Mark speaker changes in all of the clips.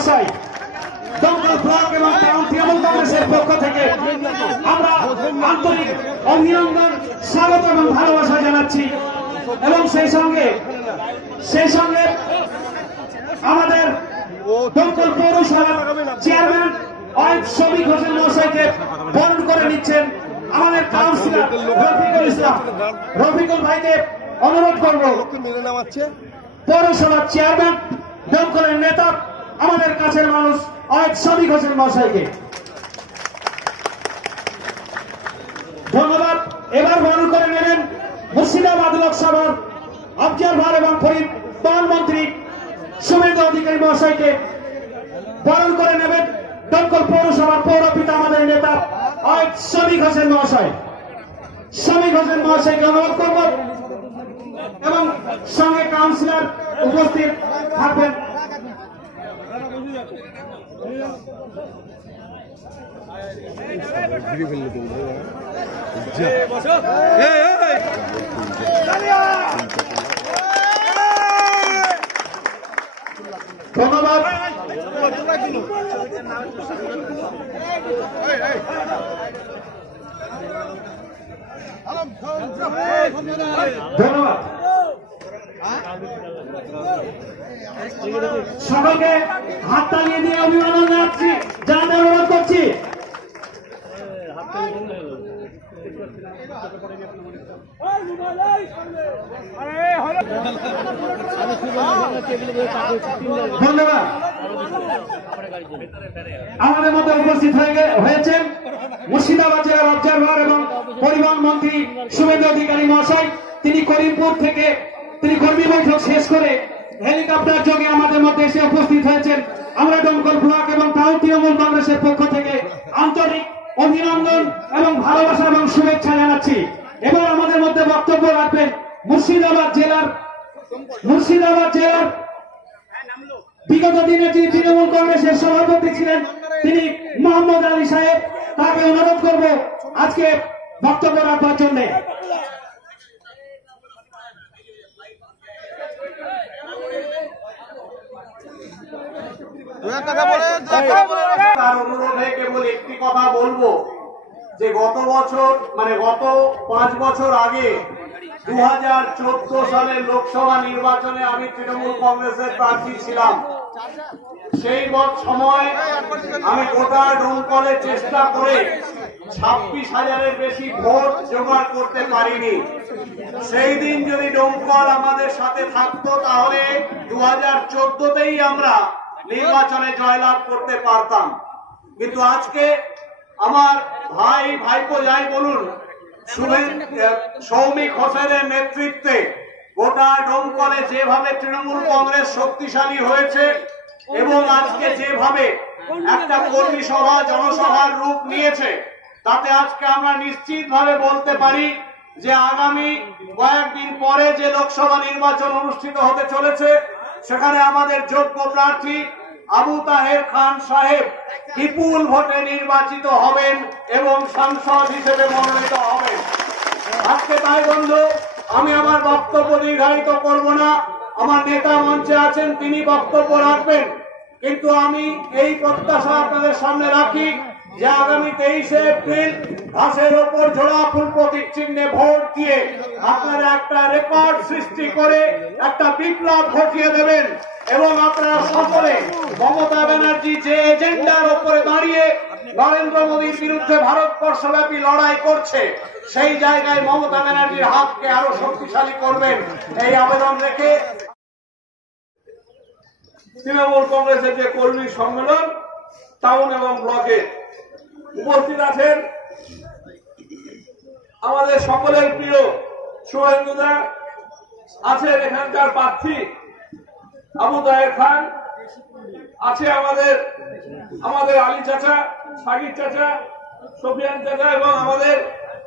Speaker 1: মহাশয় দমকল ব্লক এবং টাউন তৃণমূল কংগ্রেসের পক্ষ থেকে আমরা আন্তরিক অভিনন্দন, স্বাগত এবং ভালোবাসা জানাচ্ছি। এবং সেই সঙ্গে সেই সঙ্গে আমাদের দমকল পৌরসভার চেয়ারম্যান অয়েব শ্রমিক হোসেন মহাশয়কে বরণ করে নিচ্ছেন আমাদের কাউন্সিলর রফিকুল ইসলাম। রফিকুল ভাইকে অনুরোধ করব, পৌরসভার চেয়ারম্যান, দমকলের নেতা আমাদের কাছের মানুষ অয়েব শ্রমিক হোসেন মহাশয়কে। ধন্যবাদ। এবার বরণ করে নেবেন মুর্শিদাবাদ লোকসভার অবজারভার এবং পরিবহন মন্ত্রী শুভেন্দু অধিকারী মহাশয়কে। বরণ করে নেবেন দমকল পৌরসভার পৌর পিতা আমাদের নেতা অয়েব শ্রমিক হোসেন মহাশয়। শ্রমিক হোসেন মহাশয়কে অনুরোধ করব এবং সঙ্গে কাউন্সিলর উপস্থিত থাকবেন। ধন্যবাদ। ধন্যবাদ। সকলকে হাত তালিয়ে দিয়ে অভিনন্দন জানাচ্ছি জানাতে অনুরোধ করছি। আমাদের মতো উপস্থিত হয়ে হয়েছেন মুর্শিদাবাদ জেলার অবজারভার এবং পরিবহন মন্ত্রী শুভেন্দু অধিকারী মহাশয়। তিনি করিমপুর থেকে তিনি কর্মী বৈঠক শেষ করে হেলিকপ্টার যোগে আমাদের মধ্যে এসে উপস্থিত হয়েছেন আমরা দমকল ব্লক এবং টাউন তৃণমূল কংগ্রেসের পক্ষ থেকে আন্তরিক অভিনন্দন এবং ভালোবাসা এবং শুভেচ্ছা জানাচ্ছি। এবার আমাদের মধ্যে বক্তব্য রাখবেন মুর্শিদাবাদ জেলার মুর্শিদাবাদ জেলার বিগত দিনে যিনি তৃণমূল কংগ্রেসের সভাপতি ছিলেন তিনি মোহাম্মদ আলী সাহেব, তাকে অনুরোধ করব আজকে বক্তব্য রাখবার জন্য
Speaker 2: দু এক কথা বলে দু এক কথা বলে
Speaker 3: তার অনুরোধে কেবল একটি কথা বলব, যে গত বছর মানে গত পাঁচ বছর আগে দু হাজার চোদ্দ সালের লোকসভা নির্বাচনে আমি তৃণমূল কংগ্রেসের প্রার্থী ছিলাম। সেই সময় আমি গোটা চেষ্টা করে ছাব্বিশ হাজারের বেশি ভোট জোগাড় করতে পারিনি। সেই দিন যদি ডোমকল আমাদের সাথে থাকতো, তাহলে দু হাজার চোদ্দতেই আমরা নির্বাচনে জয়লাভ করতে পারতাম। কিন্তু আজকে আমার ভাই, ভাইপো যাই বলুন সৌমিক হোসেনের নেতৃত্বে গোটা ডোমকলে যেভাবে তৃণমূল কংগ্রেস শক্তিশালী হয়েছে এবং আজকে যেভাবে একটা কর্মী সভা, জনসভার রূপ নিয়েছে, তাতে আজকে আমরা নিশ্চিতভাবে বলতে পারি যে আগামী কয়েকদিন পরে যে লোকসভা নির্বাচন অনুষ্ঠিত হতে চলেছে সেখানে আমাদের যোগ্য প্রার্থী আবু তাহের খান সাহেব বিপুল ভোটে নির্বাচিত হবেন এবং সাংসদ হিসেবে মনোনীত হবেন। আজকে তাই বন্ধু, আমি আমার বক্তব্য নির্ধারিত করব না। আমার নেতা মঞ্চে আছেন, তিনি বক্তব্য রাখবেন। কিন্তু আমি এই প্রত্যাশা আপনাদের সামনে রাখি। যে আগামী তেইশে এপ্রিল ঘাসের ওপর ঝোড়া প্রতীক চিহ্নে ভোট দিয়ে আপনারা একটা রেকর্ড সৃষ্টি করে একটা বিপ্লব ঘটিয়ে দেবেন। এবং আপনারা সকলে মমতা ব্যানার্জি যে এজেন্ডার ওপরে দাঁড়িয়ে নরেন্দ্র মোদীর বিরুদ্ধে ভারতবর্ষব্যাপী লড়াই করছে, সেই জায়গায় মমতা ব্যানার্জির হাতকে আরও শক্তিশালী করবেন। এই আবেদন রেখে
Speaker 4: তৃণমূল কংগ্রেসের যে কর্মী সম্মেলন, টাউন এবং ব্লকে উপস্থিত আছেন আমাদের সকলের প্রিয় শুভেন্দুদা আছেন এখানকার প্রার্থী আবু তাহের খান, আছে আমাদের আমাদের আলী চাচা সাগির চাচা, সফিয়ান চাচা এবং আমাদের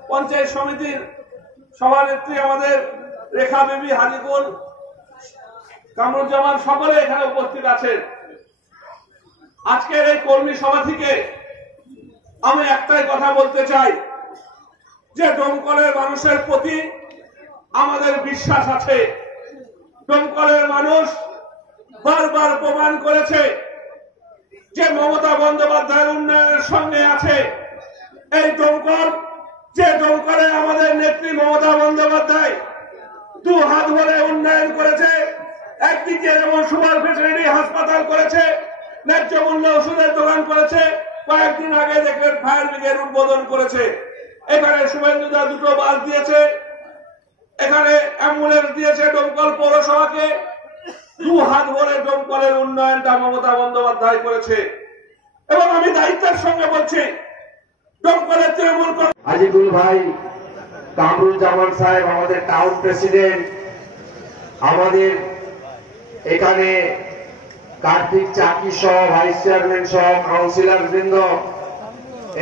Speaker 4: পঞ্চায়েত সমিতির সভানেত্রী আমাদের রেখা বিবি হাজিকুল কামরুজ্জামান, সকলে এখানে উপস্থিত আছেন। আজকের এই কর্মী সভা থেকে আমি একটাই কথা বলতে চাই যে ডোমকলের মানুষের প্রতি আমাদের বিশ্বাস আছে। ডোমকলের মানুষ বারবার প্রমাণ করেছে যে মমতা বন্দ্যোপাধ্যায়ের উন্নয়নের সঙ্গে আছে। এই দমকল, যে দমকলে আমাদের নেত্রী মমতা বন্দ্যোপাধ্যায় দু হাত ভরে উন্নয়ন করেছে, একদিকে যেমন সুপার ফেসিলিটি হাসপাতাল করেছে, ন্যায্য মূল্য ওষুধের দোকান করেছে কয়েকদিন আগে দেখবেন ফায়ার ব্রিগেড উদ্বোধন করেছে। এখানে শুভেন্দুদা দুটো বাস দিয়েছে। এখানে অ্যাম্বুলেন্স দিয়েছে ডোমকল পৌরসভাকে। দু হাত ভরে ডোমকলের উন্নয়নটা মমতা বন্দ্যোপাধ্যায় করেছে। এবং আমি দায়িত্বের সঙ্গে বলছি ডোমকলের তৃণমূল
Speaker 5: আজিজুল ভাই কামরুজ্জামান সাহেব, আমাদের টাউন প্রেসিডেন্ট আমাদের এখানে কার্তিক, চাকি সহ ভাইস চেয়ারম্যান সহ কাউন্সিলর বৃন্দ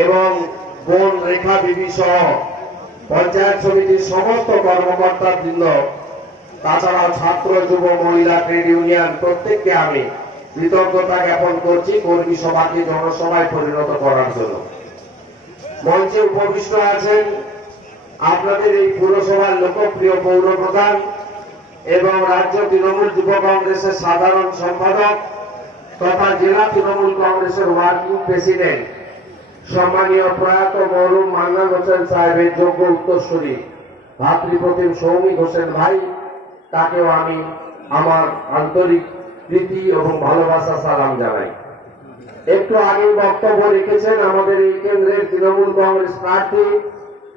Speaker 5: এবং বোন রেখা বিবি সহ পঞ্চায়েত সমিতির সমস্ত কর্মকর্তা বৃন্দ, তাছাড়াও ছাত্র, যুব, মহিলা, ট্রেড ইউনিয়ন, প্রত্যেককে আমি কৃতজ্ঞতা জ্ঞাপন করছি কর্মী সভাকে জনসভায় পরিণত করার জন্য। মঞ্চে উপবিষ্ট আছেন আপনাদের এই পুরসভার লোকপ্রিয় পৌর প্রধান এবং রাজ্য তৃণমূল যুব কংগ্রেসের সাধারণ সম্পাদক তথা জেলা তৃণমূল কংগ্রেসের ওয়ার্কিং প্রেসিডেন্ট সম্মানীয় প্রয়াত মরুম মান্নান হোসেন সাহেবের যোগ্য উত্তরসূরি ভাতৃপ্রতিম সৌমিক হোসেন ভাই, তাকেও আমি আমার আন্তরিক প্রীতি এবং ভালোবাসা সালাম জানাই। একটু আগে বক্তব্য রেখেছেন আমাদের এই কেন্দ্রের তৃণমূল কংগ্রেস প্রার্থী,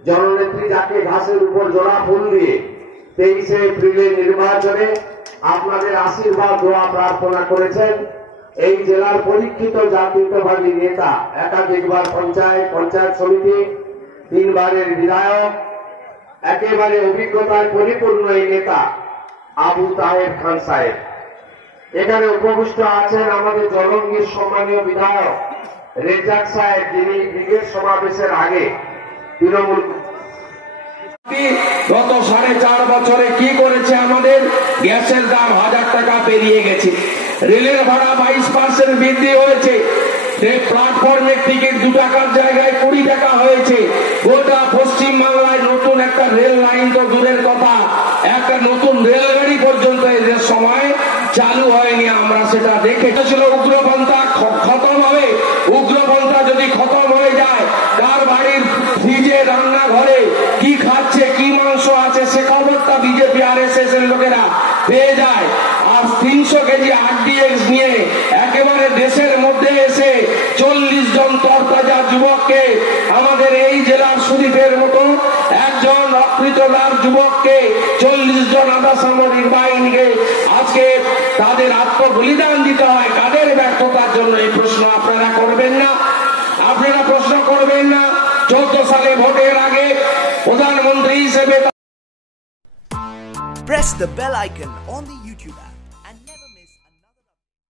Speaker 5: জননেত্রী যাকে ঘাসের উপর জোড়া ফুল দিয়ে তেইশে এপ্রিলের নির্বাচনে আপনাদের আশীর্বাদ দোয়া প্রার্থনা করেছেন এই জেলার পরীক্ষিত জাতীয়তাবাদী নেতা, একাধিকবার পঞ্চায়েত পঞ্চায়েত সমিতি, তিনবারের বিধায়ক, একেবারে অভিজ্ঞতায় পরিপূর্ণ এই নেতা আবু তাহের খান সাহেব। এখানে উপবিষ্ট আছেন আমাদের জলঙ্গীর সম্মানীয় বিধায়ক রেজাক সাহেব, যিনি ব্রিগেড সমাবেশের আগে তৃণমূল
Speaker 6: গত সাড়ে চার বছরে কি করেছে আমাদের? গ্যাসের দাম হাজার টাকা পেরিয়ে গেছে। রেলের ভাড়া বাইশ পার্সেন্ট বৃদ্ধি হয়েছে। প্ল্যাটফর্মের টিকিট দু টাকার জায়গায় কুড়ি টাকা হয়েছে। গোটা পশ্চিম বাংলায় নতুন একটা রেল লাইন তো দূরের কথা। একটা নতুন রেলগাড়ি পর্যন্ত এদের সময় চালু হয়নি, আমরা সেটা দেখে। ছিল উগ্রপন্থা খতম হবে। উগ্রপন্থা যদি খতম হয়ে তিনশো কেজি আরডিএক্স নিয়ে একেবারে দেশের মধ্যে এসে চল্লিশ জন তরতাজা যুবককে আমাদের এই জেলার সুদীপের মতো একজন অকৃতদার যুবককে চল্লিশ জন আধা সামরিক বাহিনীকে আজকে তাদের আত্মবলিদান দিতে হয়। কাদের ব্যর্থতার জন্য এই প্রশ্ন আপনারা করবেন না? আপনারা প্রশ্ন করবেন না? চোদ্দ সালে ভোটের আগে প্রধানমন্ত্রী হিসেবে
Speaker 7: press the bell icon on the YouTube app.